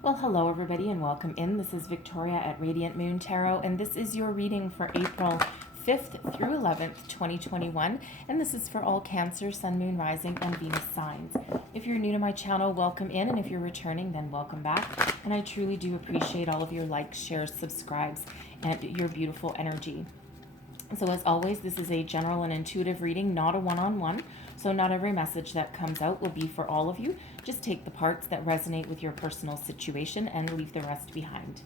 Well, hello everybody and welcome in. This is Victoria at Radiant Moon Tarot, and this is your reading for April 5th through 11th, 2021, and this is for all Cancer, Sun, Moon, Rising, and Venus signs. If you're new to my channel, welcome in, and if you're returning, then welcome back. And I truly do appreciate all of your likes, shares, subscribes, and your beautiful energy. So as always, this is a general and intuitive reading, not a one-on-one. So not every message that comes out will be for all of you. Just take the parts that resonate with your personal situation and leave the rest behind.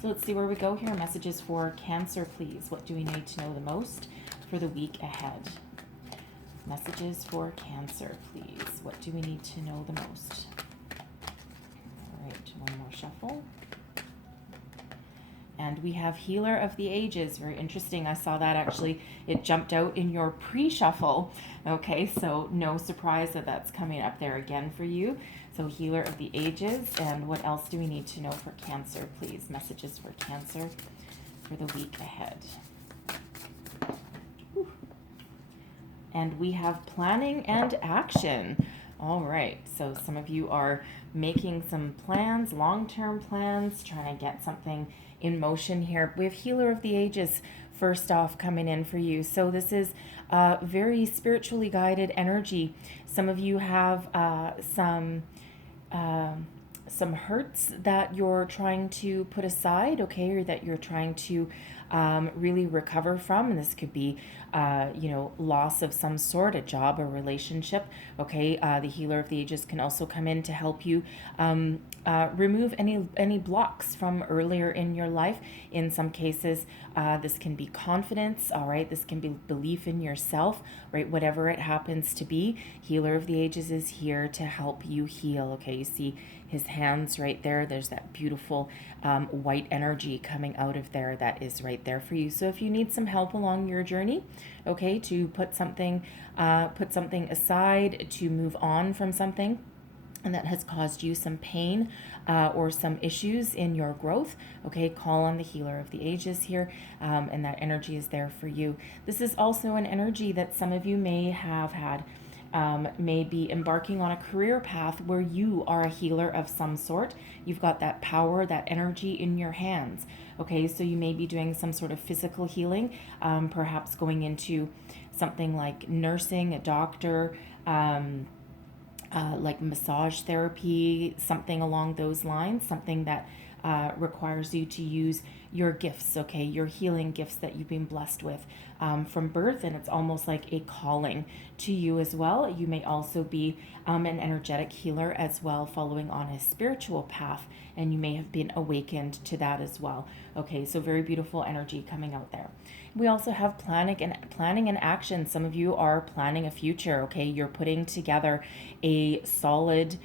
So let's see where we go here. Messages for Cancer, please. What do we need to know the most for the week ahead? Messages for Cancer, please. What do we need to know the most? All right, one more shuffle. And we have Healer of the Ages. Very interesting. I saw that actually. It jumped out in your pre-shuffle. Okay, so no surprise that that's coming up there again for you. So Healer of the Ages. And what else do we need to know for Cancer, please? Messages for Cancer for the week ahead. Whew. And we have Planning and Action. All right, so some of you are making some plans, long-term plans, trying to get something in motion here. We have Healer of the Ages first off coming in for you. So this is very spiritually guided energy. Some of you have some hurts that you're trying to put aside, okay, or that you're trying to really recover from. And this could be, loss of some sort, a job or relationship, okay. The Healer of the Ages can also come in to help you remove any blocks from earlier in your life. In some cases, this can be confidence, all right. This can be belief in yourself, right? Whatever it happens to be, Healer of the Ages is here to help you heal, okay. You see his hands right there. There's that beautiful white energy coming out of there that is right there for you. So if you need some help along your journey, okay, to put something aside, to move on from something and that has caused you some pain or some issues in your growth, okay, call on the Healer of the Ages here, and that energy is there for you. This is also an energy that some of you may have had, may be embarking on a career path where you are a healer of some sort. You've got that power, that energy in your hands, okay, so you may be doing some sort of physical healing, perhaps going into something like nursing, a doctor, like massage therapy, something along those lines, something that requires you to use your gifts, okay, your healing gifts that you've been blessed with from birth, and it's almost like a calling to you as well. You may also be an energetic healer as well, following on a spiritual path, and you may have been awakened to that as well. Okay, so very beautiful energy coming out there. We also have planning and action. Some of you are planning a future, okay? You're putting together a solid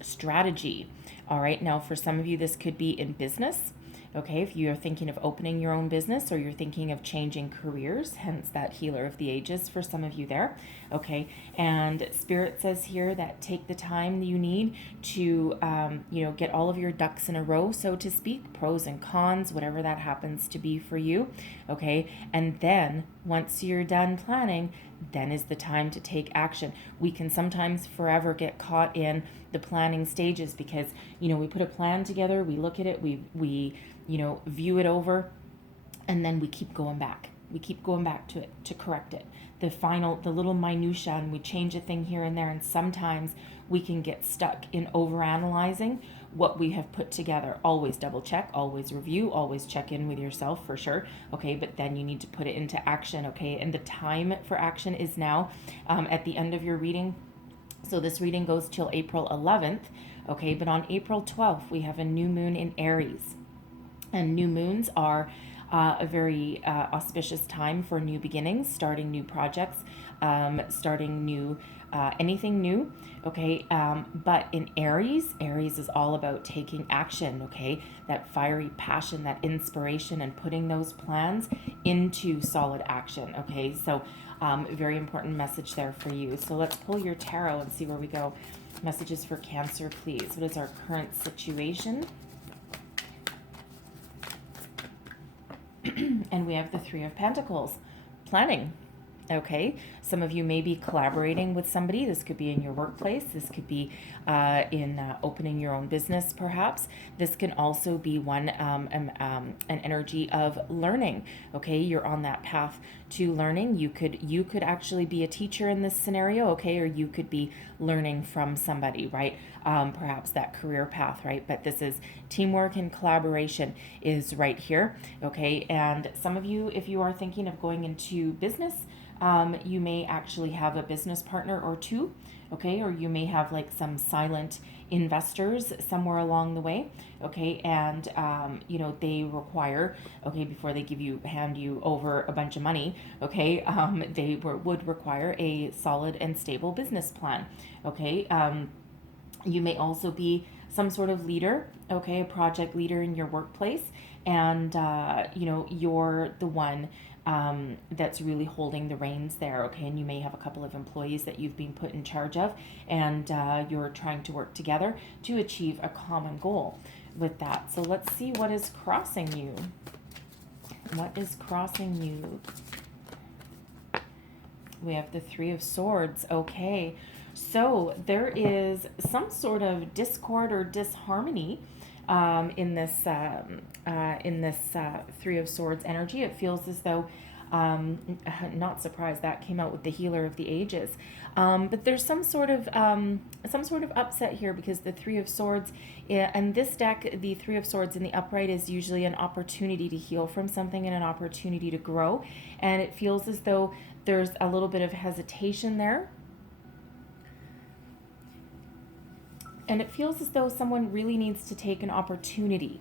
strategy. All right, now for some of you, this could be in business. Okay, if you're thinking of opening your own business or you're thinking of changing careers, hence that Healer of the Ages for some of you there. Okay, and Spirit says here that take the time you need to, get all of your ducks in a row, so to speak, pros and cons, whatever that happens to be for you. Okay, and then once you're done planning, then is the time to take action. We can sometimes forever get caught in the planning stages because, we put a plan together, we look at it, we view it over, and then we keep going back. We keep going back to it to correct it. The little minutia, and we change a thing here and there, and sometimes we can get stuck in overanalyzing what we have put together. Always double check, always review, always check in with yourself for sure, okay, but then you need to put it into action, okay, and the time for action is now at the end of your reading. So this reading goes till April 11th, okay, but on April 12th, we have a new moon in Aries. And new moons are a very auspicious time for new beginnings, starting new projects, starting new, anything new, okay? But in Aries is all about taking action, okay? That fiery passion, that inspiration, and putting those plans into solid action, okay? So very important message there for you. So let's pull your tarot and see where we go. Messages for Cancer, please. What is our current situation? And we have the Three of Pentacles. Planning. Okay, some of you may be collaborating with somebody. This could be in your workplace. This could be in opening your own business, perhaps. This can also be an energy of learning. Okay, you're on that path to learning. You could actually be a teacher in this scenario. Okay, or you could be learning from somebody, right? Perhaps that career path, right? But this is teamwork and collaboration is right here. Okay, and some of you, if you are thinking of going into business, you may actually have a business partner or two, okay, or you may have like some silent investors somewhere along the way, okay, and they require, okay, before they hand you over a bunch of money, okay, would require a solid and stable business plan, okay. You may also be some sort of leader, okay, a project leader in your workplace, and you're the one that's really holding the reins there, okay, and you may have a couple of employees that you've been put in charge of, and you're trying to work together to achieve a common goal with that. So let's see what is crossing you. What is crossing you? We have the Three of Swords, okay. So there is some sort of discord or disharmony in this Three of Swords energy. It feels as though, not surprised that came out with the Healer of the Ages, but there's some sort of upset here because the Three of Swords in this deck, the Three of Swords in the upright is usually an opportunity to heal from something and an opportunity to grow, and it feels as though there's a little bit of hesitation there. And it feels as though someone really needs to take an opportunity,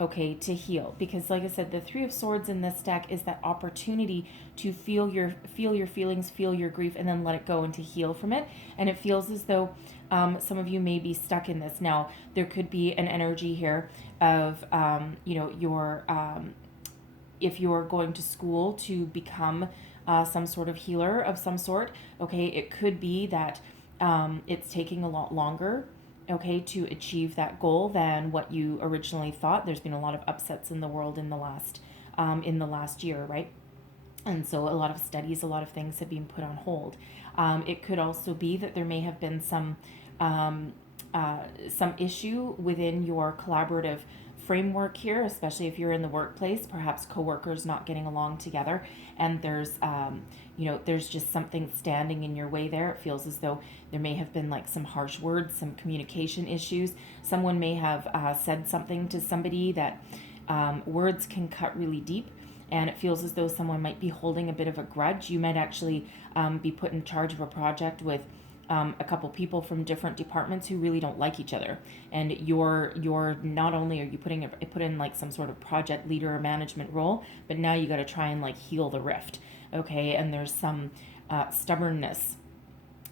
okay, to heal. Because like I said, the Three of Swords in this deck is that opportunity to feel your feelings, feel your grief, and then let it go and to heal from it. And it feels as though some of you may be stuck in this. Now, there could be an energy here of, if you're going to school to become some sort of healer of some sort, okay, it could be that it's taking a lot longer, okay, to achieve that goal than what you originally thought. There's been a lot of upsets in the world in the last year, right? And so a lot of studies, a lot of things have been put on hold. It could also be that there may have been some issue within your collaborative framework here, especially if you're in the workplace, perhaps coworkers not getting along together, and there's just something standing in your way there. It feels as though there may have been like some harsh words, some communication issues. Someone may have said something to somebody that words can cut really deep, and it feels as though someone might be holding a bit of a grudge. You might actually be put in charge of a project with a couple people from different departments who really don't like each other, and you're not only are you put in like some sort of project leader or management role, but now you got to try and like heal the rift, okay, and there's some stubbornness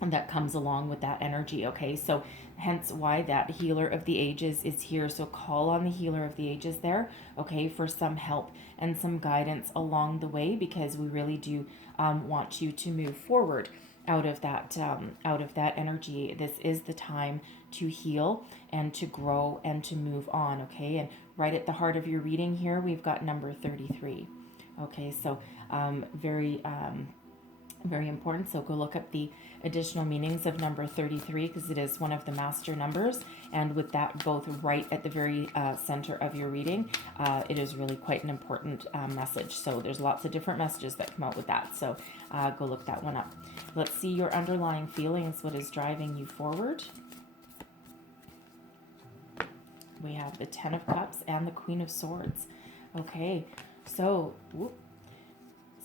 that comes along with that energy, okay, so hence why that Healer of the Ages is here. So call on the Healer of the Ages there, okay, for some help and some guidance along the way, because we really do want you to move forward out of that energy. This is the time to heal and to grow and to move on, okay? And right at the heart of your reading here, we've got number 33. Okay, so very important. So go look up the additional meanings of number 33, because it is one of the master numbers, and with that both right at the very center of your reading, it is really quite an important message. So there's lots of different messages that come out with that, so go look that one up. Let's see your underlying feelings. What is driving you forward? We have the Ten of Cups and the Queen of Swords. Okay, so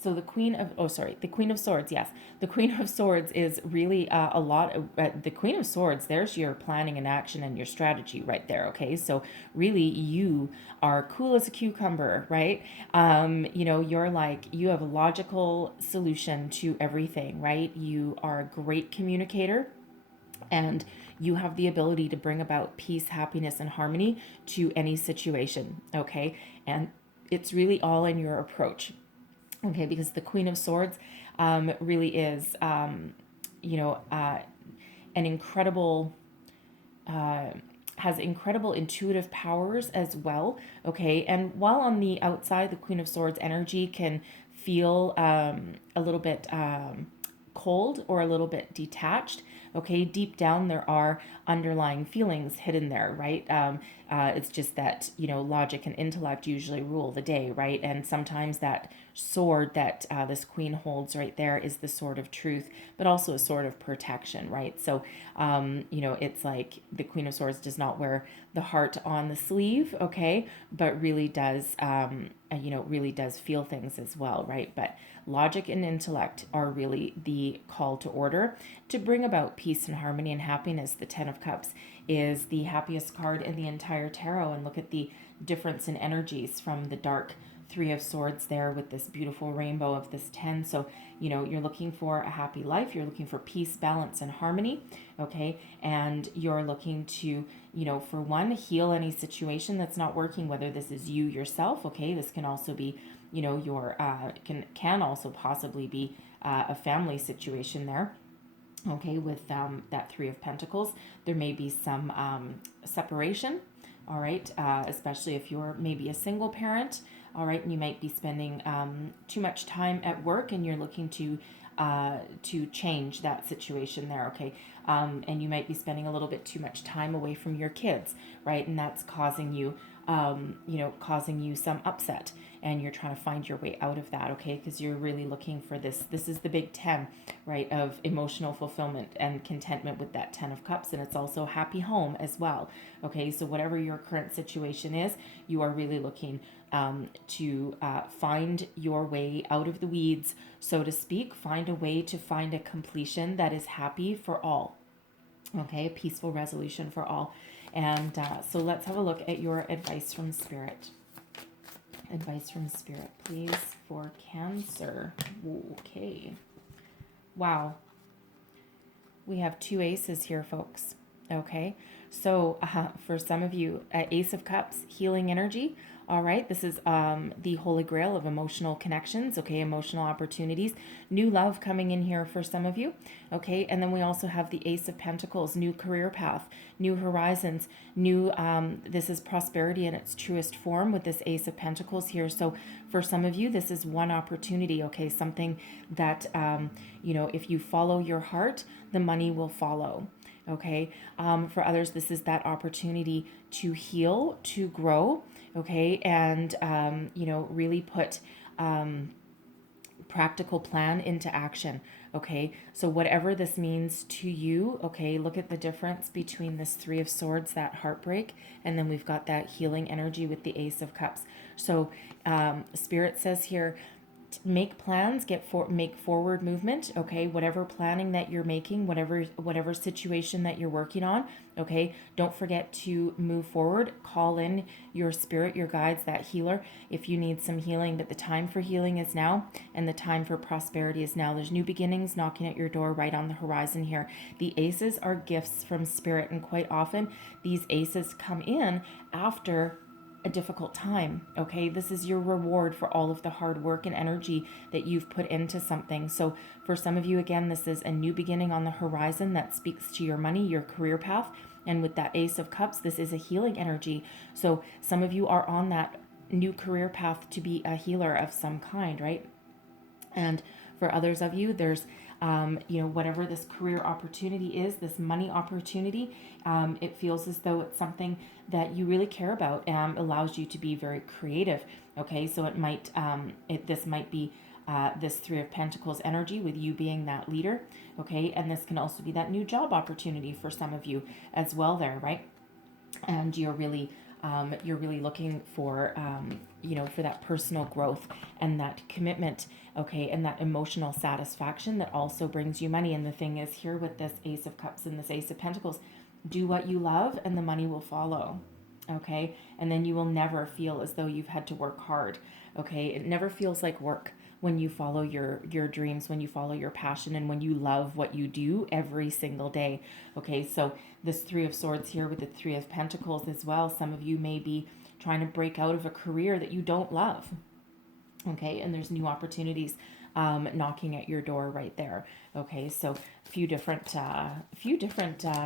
the Queen of Swords, yes. The Queen of Swords is really a lot of, the Queen of Swords, there's your planning and action and your strategy right there, okay? So really you are cool as a cucumber, right? You're like, you have a logical solution to everything, right? You are a great communicator, and you have the ability to bring about peace, happiness, and harmony to any situation, okay? And it's really all in your approach. Okay, because the Queen of Swords really is, an incredible, has incredible intuitive powers as well. Okay, and while on the outside, the Queen of Swords energy can feel a little bit cold or a little bit detached. Okay, deep down there are underlying feelings hidden there, right? It's just that, you know, logic and intellect usually rule the day, right? And sometimes that sword that this queen holds right there is the sword of truth, but also a sword of protection, right? So, you know, it's like the Queen of Swords does not wear the heart on the sleeve, okay, but really does, you know, really does feel things as well, right? But logic and intellect are really the call to order to bring about peace and harmony and happiness. The Ten of Cups is the happiest card in the entire tarot, and look at the difference in energies from the dark Three of Swords there with this beautiful rainbow of this 10. So, you know, you're looking for a happy life, you're looking for peace, balance, and harmony, okay? And you're looking to, you know, for one, heal any situation that's not working, whether this is you yourself, okay? This can also be, you know, your, can also possibly be a family situation there. Okay, with that Three of Pentacles, there may be some separation, all right, especially if you're maybe a single parent, all right, and you might be spending too much time at work and you're looking to change that situation there, okay, and you might be spending a little bit too much time away from your kids, right, and that's causing you, you know, causing you some upset, and you're trying to find your way out of that, okay, because you're really looking for this is the big 10, right, of emotional fulfillment and contentment with that 10 of Cups, and it's also happy home as well, okay, so whatever your current situation is, you are really looking to find your way out of the weeds, so to speak, find a way to find a completion that is happy for all, okay, a peaceful resolution for all. And so let's have a look at your advice from Spirit. Advice from Spirit, please, for Cancer. Okay. Wow. We have two aces here, folks. Okay. So for some of you, Ace of Cups, healing energy. All right. This is the holy grail of emotional connections. Okay. Emotional opportunities. New love coming in here for some of you. Okay. And then we also have the Ace of Pentacles, new career path, new horizons, new, this is prosperity in its truest form with this Ace of Pentacles here. So for some of you, this is one opportunity. Okay. Something that, you know, if you follow your heart, the money will follow. Okay. For others, this is that opportunity to heal, to grow. Okay. And, you know, really put, practical plan into action. Okay. So whatever this means to you, okay, look at the difference between this Three of Swords, that heartbreak, and then we've got that healing energy with the Ace of Cups. So, Spirit says here, make plans, make forward movement, okay, whatever planning that you're making, whatever situation that you're working on, okay, don't forget to move forward, call in your spirit, your guides, that healer, if you need some healing, but the time for healing is now, and the time for prosperity is now. There's new beginnings knocking at your door right on the horizon here. The aces are gifts from Spirit, and quite often these aces come in after a difficult time, okay? This is your reward for all of the hard work and energy that you've put into something. So for some of you, again, this is a new beginning on the horizon that speaks to your money, your career path. And with that Ace of Cups, this is a healing energy. So some of you are on that new career path to be a healer of some kind, right? And for others of you, there's, you know, whatever this career opportunity is, this money opportunity, it feels as though it's something that you really care about and allows you to be very creative. Okay, so it might, this might be this Three of Pentacles energy with you being that leader. Okay, and this can also be that new job opportunity for some of you as well there, right? And you're really looking for, you know, for that personal growth and that commitment, okay, and that emotional satisfaction that also brings you money. And the thing is here with this Ace of Cups and this Ace of Pentacles, do what you love and the money will follow, okay? And then you will never feel as though you've had to work hard, okay? It never feels like work when you follow your dreams, when you follow your passion, and when you love what you do every single day. Okay, so this Three of Swords here with the Three of Pentacles as well, some of you may be trying to break out of a career that you don't love. Okay, and there's new opportunities knocking at your door right there. Okay, so a few different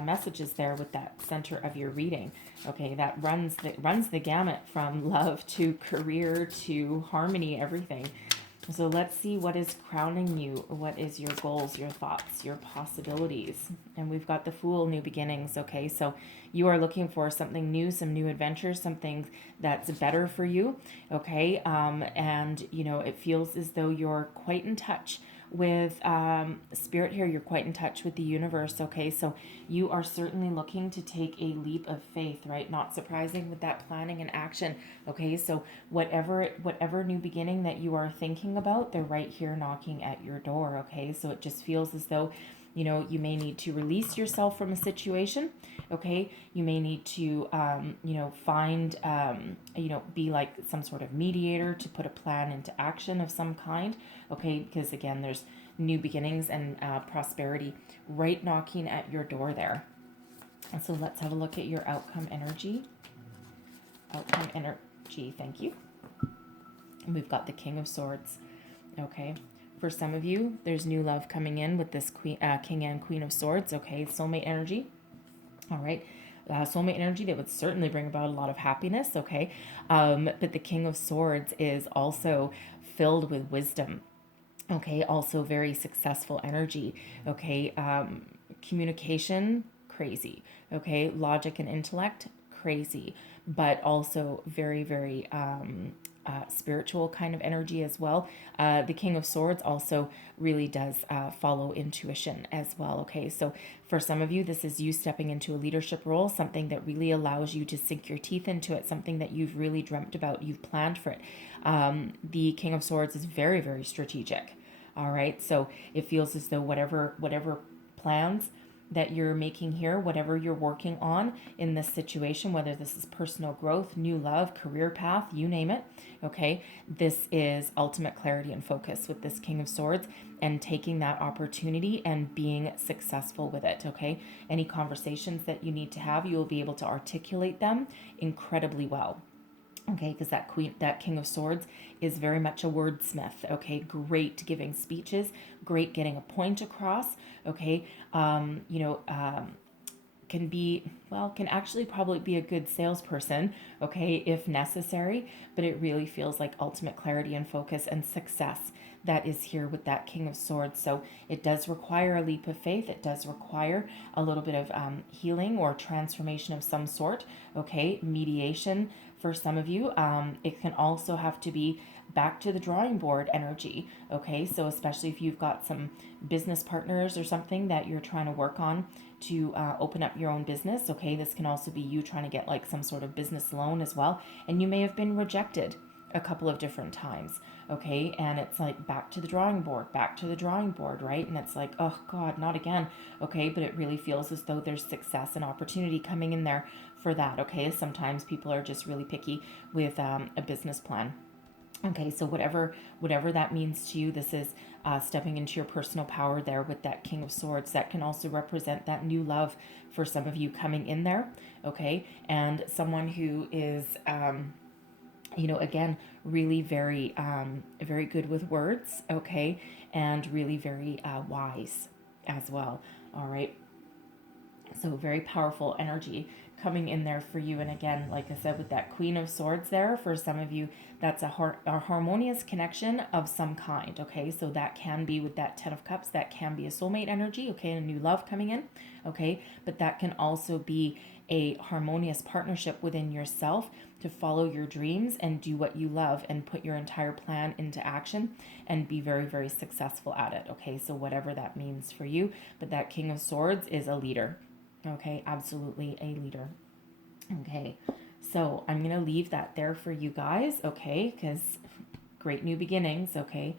messages there with that center of your reading. Okay, that runs the gamut from love to career to harmony, everything. So let's see what is crowning you. What is your goals, your thoughts, your possibilities? And we've got the Fool, new beginnings. Okay, so you are looking for something new, some new adventures, something that's better for you. Okay, and you know, it feels as though you're quite in touch with spirit here. You're quite in touch with the universe. Okay, so you are certainly looking to take a leap of faith, right? Not surprising with that planning and action. Okay, so whatever new beginning that you are thinking about, they're right here knocking at your door. Okay, so it just feels as though, you know, you may need to release yourself from a situation. Okay, you may need to you know, find you know, be like some sort of mediator to put a plan into action of some kind. Okay, because again, there's new beginnings and prosperity right knocking at your door there. And so let's have a look at your outcome energy. Outcome energy, thank you. And we've got the King of Swords. Okay, for some of you, there's new love coming in with this King and Queen of Swords. Okay, soulmate energy. All right, soulmate energy that would certainly bring about a lot of happiness. Okay, but the King of Swords is also filled with wisdom. Okay, also very successful energy. Okay, communication, crazy. Okay, logic and intellect, crazy, but also very, very spiritual kind of energy as well. The King of Swords also really does follow intuition as well. Okay, so for some of you, this is you stepping into a leadership role, something that really allows you to sink your teeth into it, something that you've really dreamt about, you've planned for it. The King of Swords is very, very strategic. All right, so it feels as though whatever plans that you're making here, whatever you're working on in this situation, whether this is personal growth, new love, career path, you name it, okay, this is ultimate clarity and focus with this King of Swords and taking that opportunity and being successful with it. Okay, any conversations that you need to have, you will be able to articulate them incredibly well. Okay, because that King of Swords is very much a wordsmith. Okay, great giving speeches, great getting a point across. Okay, you know, can actually probably be a good salesperson, okay, if necessary, but it really feels like ultimate clarity and focus and success that is here with that King of Swords. So it does require a leap of faith. It does require a little bit of healing or transformation of some sort, okay, mediation for some of you. It can also have to be back to the drawing board energy, okay, so especially if you've got some business partners or something that you're trying to work on to open up your own business. Okay, this can also be you trying to get like some sort of business loan as well, and you may have been rejected a couple of different times. Okay, and it's like back to the drawing board, right? And it's like, oh God, not again. Okay, but it really feels as though there's success and opportunity coming in there for that. Okay, sometimes people are just really picky with a business plan. Okay, so whatever that means to you, this is stepping into your personal power there with that King of Swords. That can also represent that new love for some of you coming in there. Okay, and someone who is, you know, again, really very, very good with words. Okay, and really very wise as well. All right. So very powerful energy coming in there for you. And again, like I said, with that Queen of Swords there, for some of you, that's a harmonious connection of some kind. Okay, so that can be with that Ten of Cups, that can be a soulmate energy. Okay, a new love coming in. Okay, but that can also be a harmonious partnership within yourself to follow your dreams and do what you love and put your entire plan into action and be very, very successful at it. Okay, so whatever that means for you, but that King of Swords is a leader. Okay, absolutely a leader. Okay, so I'm going to leave that there for you guys, okay, because great new beginnings, okay.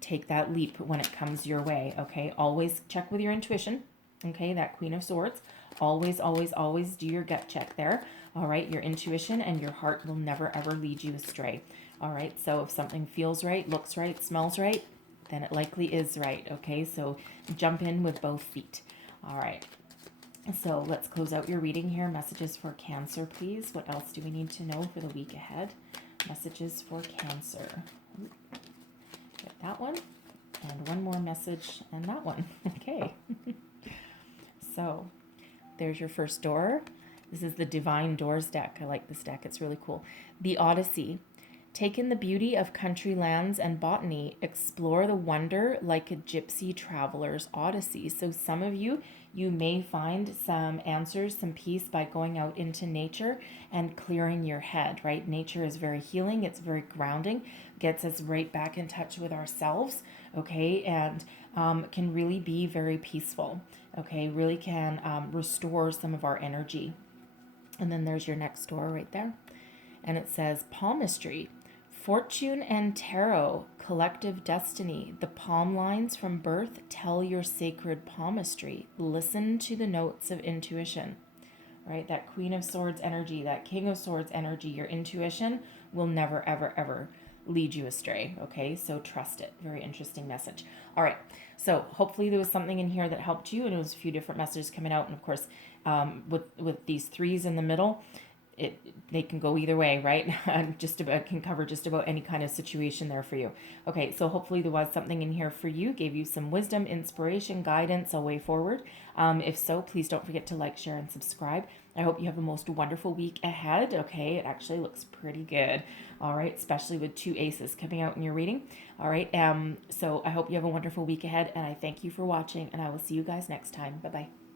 Take that leap when it comes your way, okay. Always check with your intuition, okay, that Queen of Swords. Always, always, always do your gut check there, all right. Your intuition and your heart will never, ever lead you astray, all right. So if something feels right, looks right, smells right, then it likely is right, okay. So jump in with both feet, all right. So let's close out your reading here. Messages for Cancer, please. What else do we need to know for the week ahead? Messages for Cancer. Get that one. And one more message and that one. Okay. So there's your first door. This is the Divine Doors deck. I like this deck. It's really cool. The Odyssey. Take in the beauty of country lands and botany. Explore the wonder like a gypsy traveler's odyssey. So some of you, you may find some answers, some peace by going out into nature and clearing your head, right? Nature is very healing. It's very grounding, gets us right back in touch with ourselves, okay? And can really be very peaceful, okay? Really can restore some of our energy. And then there's your next door right there. And it says palmistry, fortune and tarot, collective destiny. The palm lines from birth tell your sacred palmistry. Listen to the notes of intuition, right? That Queen of Swords energy, that King of Swords energy, your intuition will never, ever, ever lead you astray, okay? So trust it. Very interesting message. All right, so hopefully there was something in here that helped you, and it was a few different messages coming out. And of course, with these threes in the middle, they can go either way, right? Just about can cover just about any kind of situation there for you. Okay, so hopefully there was something in here for you, gave you some wisdom, inspiration, guidance, a way forward. If so, please don't forget to like, share, and subscribe. I hope you have a most wonderful week ahead. Okay, it actually looks pretty good. All right, especially with 2 aces coming out in your reading. All right, so I hope you have a wonderful week ahead, and I thank you for watching, and I will see you guys next time. Bye-bye.